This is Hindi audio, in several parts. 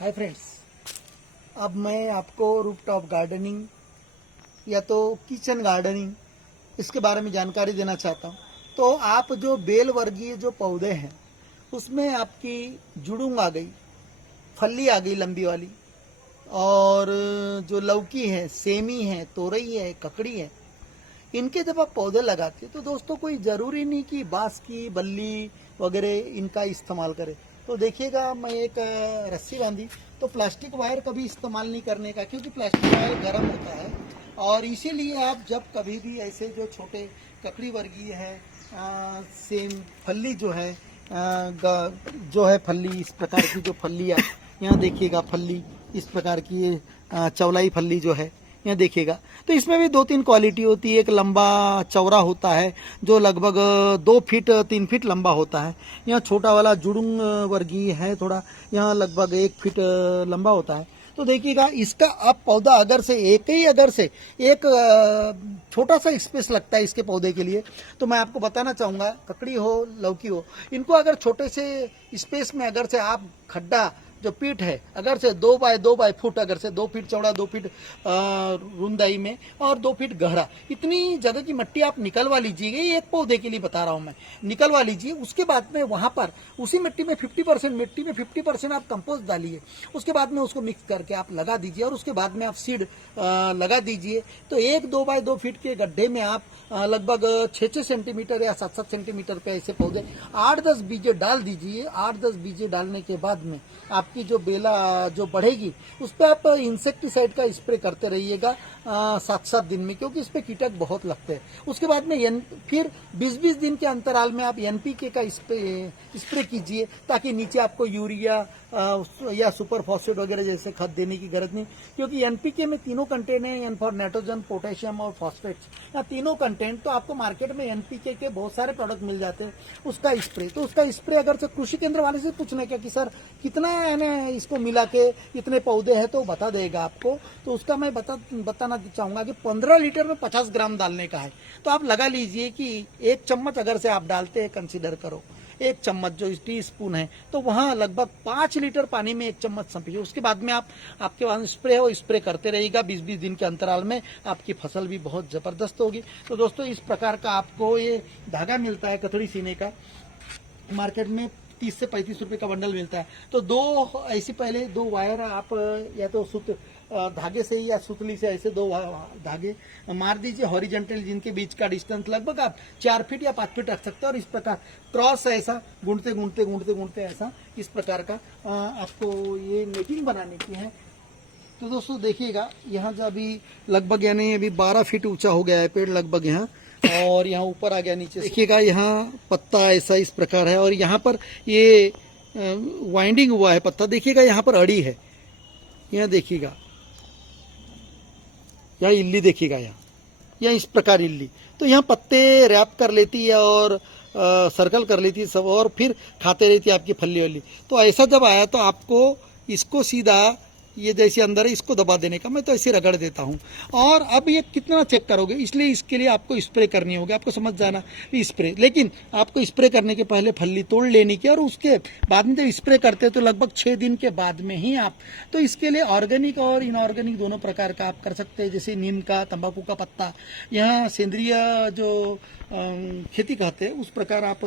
हाय फ्रेंड्स, अब मैं आपको रूफटॉप गार्डनिंग या तो किचन गार्डनिंग इसके बारे में जानकारी देना चाहता हूँ। तो आप जो बेल वर्गीय जो पौधे हैं उसमें आपकी जुड़ूंग आ गई, फली आ गई लंबी वाली, और जो लौकी है, सेमी है, तोरई है, ककड़ी है, इनके जब आप पौधे लगाते हैं तो दोस्तों कोई ज़रूरी नहीं कि बांस की बल्ली वगैरह इनका इस्तेमाल करें। तो देखिएगा, मैं एक रस्सी बांधी, तो प्लास्टिक वायर कभी इस्तेमाल नहीं करने का, क्योंकि प्लास्टिक वायर गर्म होता है। और इसीलिए आप जब कभी भी ऐसे जो छोटे ककड़ी वर्गीय है, सेम फली जो है, जो है फली, इस प्रकार की जो फलियाँ यहाँ देखिएगा, फली इस प्रकार की ये चौलाई फली जो है यहाँ देखिएगा। तो इसमें भी 2-3 क्वालिटी होती है। एक लंबा चौड़ा होता है जो लगभग 2 फीट 3 फीट लंबा होता है। यहाँ छोटा वाला जुड़ुंग वर्गीय है, थोड़ा यहाँ लगभग 1 फीट लंबा होता है। तो देखिएगा, इसका अब पौधा अगर से एक छोटा सा स्पेस लगता है इसके पौधे के लिए, तो मैं आपको बताना चाहूँगा, ककड़ी हो लौकी हो, इनको अगर छोटे से स्पेस में अगर से आप खड्डा जो पीठ है अगर से 2 बाय 2 फुट, अगर से 2 फीट चौड़ा, 2 फीट रुंदाई में और 2 फीट गहरा, इतनी जगह की मिट्टी आप निकलवा लीजिएगा। ये एक पौधे के लिए बता रहा हूँ मैं, निकलवा लीजिए। उसके बाद में वहाँ पर उसी मिट्टी में 50% आप कंपोस्ट डालिए। उसके बाद में उसको मिक्स करके आप लगा दीजिए, और उसके बाद में आप सीड लगा दीजिए। तो 1-2 बाय 2 फीट के गड्ढे में आप लगभग 6-6 सेंटीमीटर या 7-7 सेंटीमीटर पे ऐसे पौधे 8-10 बीजे डाल दीजिए। 8-10 बीजे डालने के बाद में आपकी जो बेला जो बढ़ेगी उस पर आप इंसेक्टिसाइड का स्प्रे करते रहिएगा 7-7 दिन में, क्योंकि इस पे कीटक बहुत लगते हैं। उसके बाद में फिर 20-20 दिन के अंतराल में आप एनपीके का स्प्रे कीजिए, ताकि नीचे आपको यूरिया या सुपर फॉस्फेट वगैरह जैसे खाद देने की जरूरत नहीं, क्योंकि एनपीके में तीनों कंटेंट है, फॉर नाइट्रोजन, पोटेशियम और फॉस्फेट्स, या तीनों कंटेंट। तो आपको मार्केट में एनपीके के बहुत सारे प्रोडक्ट मिल जाते हैं। उसका स्प्रे, तो उसका स्प्रे अगर से कृषि केंद्र वाले से पूछने का कि सर कितना है इसको मिला के इतने पौधे हैं, तो बता देगा आपको। तो उसका मैं बताना चाहूंगा कि 15 लीटर में 50 ग्राम डालने का है। तो आप लगा लीजिए कि 1 चम्मच अगर से आप डालते हैं, कंसीडर करो 1 चम्मच जो टी स्पून है, तो वहाँ लगभग 5 लीटर पानी में 1 चम्मच समझिए। उसके बाद में आपके पास स्प्रे हो, स्प्रे करते रहिएगा 20-20 दिन के अंतराल में। आपकी फसल भी बहुत जबरदस्त होगी। तो दोस्तों, इस प्रकार का आपको ये धागा मिलता है कतड़ी सीने का, मार्केट में 30 से 35 रुपए का बंडल मिलता है। तो 2 ऐसी पहले 2 वायर आप या तो धागे से या सुतली से ऐसे 2 धागे मार दीजिए हॉरिजेंटल, जिनके बीच का डिस्टेंस लगभग आप 4 फीट या 5 फीट रख सकते हैं। और इस प्रकार क्रॉस ऐसा घूमते ऐसा इस प्रकार का आपको ये नेटिंग बनाने की है। तो दोस्तों देखिएगा, यहाँ जो अभी लगभग यानी अभी 12 फीट ऊंचा हो गया है पेड़ लगभग यहाँ, और यहाँ ऊपर आ गया नीचे। देखिएगा, यहाँ पत्ता ऐसा इस प्रकार है, और यहाँ पर ये वाइंडिंग हुआ है पत्ता। देखिएगा, यहाँ पर अड़ी है, यहाँ देखिएगा, यहाँ इल्ली देखिएगा, यहाँ इस प्रकार इल्ली। तो यहाँ पत्ते रैप कर लेती है और सर्कल कर लेती है सब, और फिर खाते रहती है आपकी फली वली। तो ऐसा जब आया तो आपको इसको सीधा ये जैसे अंदर है इसको दबा देने का, मैं तो ऐसे रगड़ देता हूँ। और अब ये कितना चेक करोगे, इसलिए इसके लिए आपको स्प्रे करनी होगी। आपको समझ जाना स्प्रे, लेकिन आपको स्प्रे करने के पहले फली तोड़ लेनी की, और उसके बाद में जब स्प्रे करते हैं तो लगभग 6 दिन के बाद में ही आप, तो इसके लिए ऑर्गेनिक और इनऑर्गेनिक दोनों प्रकार का आप कर सकते हैं। जैसे नीम का, तंबाकू का पत्ता, यहाँ सेंद्रीय जो खेती कहते हैं उस प्रकार आप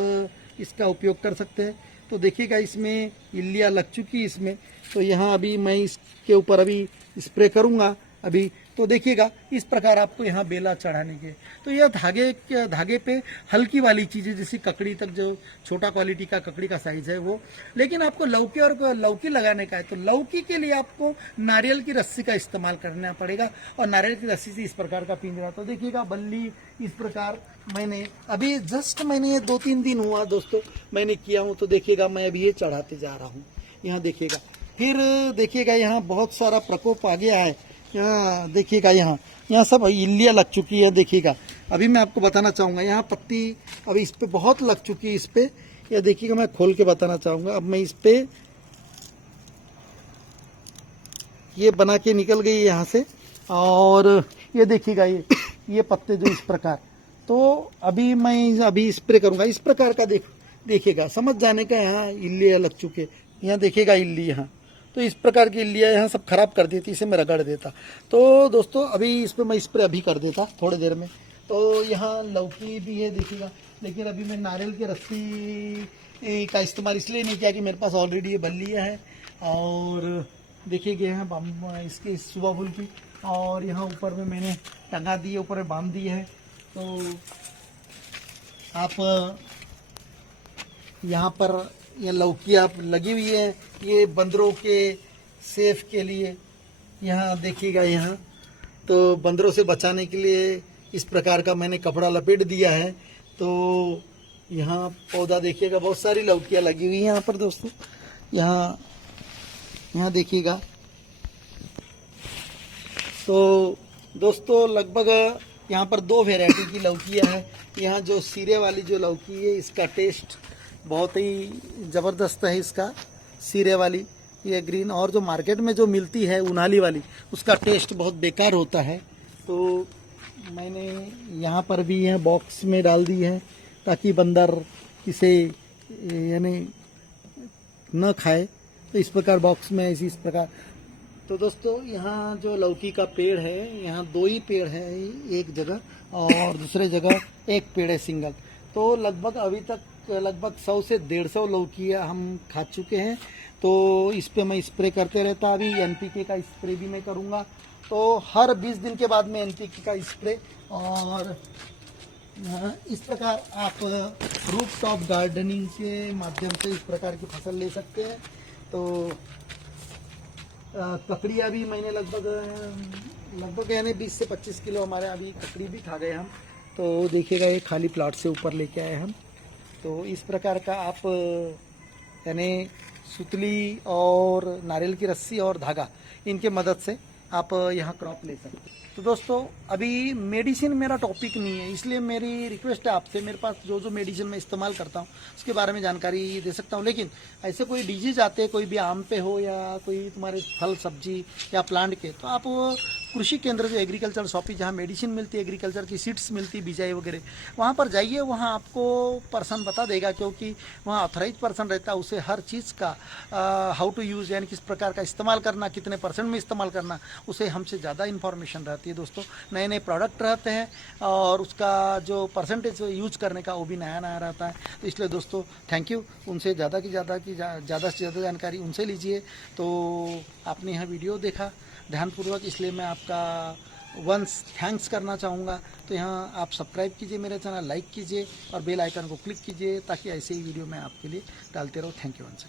इसका उपयोग कर सकते हैं। तो देखिएगा, इसमें इल्लियाँ लग चुकी इसमें। तो यहाँ अभी मैं इसके ऊपर अभी स्प्रे करूँगा अभी। तो देखिएगा, इस प्रकार आपको यहाँ बेला चढ़ाने के। तो यह धागे पे हल्की वाली चीज़ें, जैसे ककड़ी तक जो छोटा क्वालिटी का ककड़ी का साइज है वो। लेकिन आपको लौकी लगाने का है, तो लौकी के लिए आपको नारियल की रस्सी का इस्तेमाल करना पड़ेगा, और नारियल की रस्सी से इस प्रकार का पिंजरा। तो देखिएगा, बल्ली इस प्रकार मैंने अभी मैंने 2-3 दिन हुआ दोस्तों मैंने किया हूँ। तो देखिएगा, मैं अभी ये चढ़ाते जा रहा हूँ। यहाँ देखिएगा, फिर देखिएगा, यहाँ बहुत सारा प्रकोप आ गया है। यहाँ देखिएगा, यहाँ सब इल्लियाँ लग चुकी है। देखिएगा, अभी मैं आपको बताना चाहूँगा, यहाँ पत्ती अभी इस पे बहुत लग चुकी है इस पे। यह देखिएगा, मैं खोल के बताना चाहूँगा। अब मैं इस पे ये बना के निकल गई यहाँ से, और ये देखिएगा, ये पत्ते जो इस प्रकार। तो अभी मैं स्प्रे करूँगा इस प्रकार का। देखिएगा, समझ जाने का, यहाँ इल्लियाँ लग चुके, यहाँ देखिएगा इल्ली यहाँ। तो इस प्रकार की इल्लियाँ यहाँ सब खराब कर देती, इसे मैं रगड़ देता। तो दोस्तों अभी इस पर मैं स्प्रे अभी कर देता थोड़ी देर में। तो यहाँ लौकी भी है देखिएगा, लेकिन अभी मैं नारियल की रस्सी का इस्तेमाल इसलिए नहीं किया कि मेरे पास ऑलरेडी ये बल्लियाँ है। और देखिए गए हैं इसके सुबह फूल की, और यहाँ ऊपर में मैंने टंगा दी है, ऊपर में बांध दी है। तो आप यहाँ पर ये लौकी आप लगी हुई है, ये बंदरों के सेफ के लिए। यहाँ देखिएगा, यहाँ तो बंदरों से बचाने के लिए इस प्रकार का मैंने कपड़ा लपेट दिया है। तो यहाँ पौधा देखिएगा, बहुत सारी लौकियाँ लगी हुई हैं यहाँ पर दोस्तों। यहाँ देखिएगा। तो दोस्तों लगभग यहाँ पर 2 वैरायटी की लौकियाँ हैं। यहाँ जो सिरे वाली जो लौकी है, इसका टेस्ट बहुत ही ज़बरदस्त है। इसका सिरे वाली ये ग्रीन, और जो मार्केट में जो मिलती है उनाली वाली, उसका टेस्ट बहुत बेकार होता है। तो मैंने यहाँ पर भी यह बॉक्स में डाल दी है ताकि बंदर इसे यानी न खाए। तो इस प्रकार बॉक्स में इस प्रकार। तो दोस्तों यहाँ जो लौकी का पेड़ है, यहाँ 2 ही पेड़ है, एक जगह और दूसरे जगह एक पेड़ है सिंगल। तो लगभग अभी तक 100 से 150 लौकियाँ हम खा चुके हैं। तो इस पे मैं स्प्रे करते रहता। अभी एनपीके का स्प्रे भी मैं करूँगा। तो हर 20 दिन के बाद में एनपीके का स्प्रे। और इस प्रकार आप रूफ टॉप गार्डनिंग के माध्यम से इस प्रकार की फसल ले सकते हैं। तो ककड़ियाँ भी मैंने लगभग यानी 20 से 25 किलो हमारे अभी ककड़ी भी खा गए हम। तो देखिएगा, ये खाली प्लाट से ऊपर लेके आए हम। तो इस प्रकार का आप यानी सुतली और नारियल की रस्सी और धागा, इनके मदद से आप यहाँ क्रॉप ले सकते हैं। तो दोस्तों अभी मेडिसिन मेरा टॉपिक नहीं है, इसलिए मेरी रिक्वेस्ट है आपसे, मेरे पास जो मेडिसिन मैं इस्तेमाल करता हूँ उसके बारे में जानकारी दे सकता हूँ। लेकिन ऐसे कोई डिजीज आते हैं, कोई भी आम पे हो या कोई तुम्हारे फल सब्जी या प्लांट के, तो आप कृषि केंद्र जो एग्रीकल्चर शॉप है, जहाँ मेडिसिन मिलती है, एग्रीकल्चर की सीड्स मिलती है, बिजाई वगैरह, वहाँ पर जाइए। वहाँ आपको पर्सन बता देगा, क्योंकि वहाँ ऑथराइज पर्सन रहता है। उसे हर चीज़ का हाउ टू यूज़ यानी किस प्रकार का इस्तेमाल करना, कितने % में इस्तेमाल करना, उसे हमसे ज़्यादा इन्फॉर्मेशन रहती है दोस्तों। नए नए प्रोडक्ट रहते हैं और उसका जो परसेंटेज यूज करने का वो भी नया नया रहता है। तो इसलिए दोस्तों थैंक यू, उनसे ज़्यादा से ज़्यादा जानकारी उनसे लीजिए। तो आपने यह वीडियो देखा ध्यानपूर्वक, इसलिए मैं आपका वंस थैंक्स करना चाहूँगा। तो यहाँ आप सब्सक्राइब कीजिए मेरे चैनल, लाइक कीजिए और बेल आइकन को क्लिक कीजिए, ताकि ऐसे ही वीडियो मैं आपके लिए डालते रहूँ। Thank you once.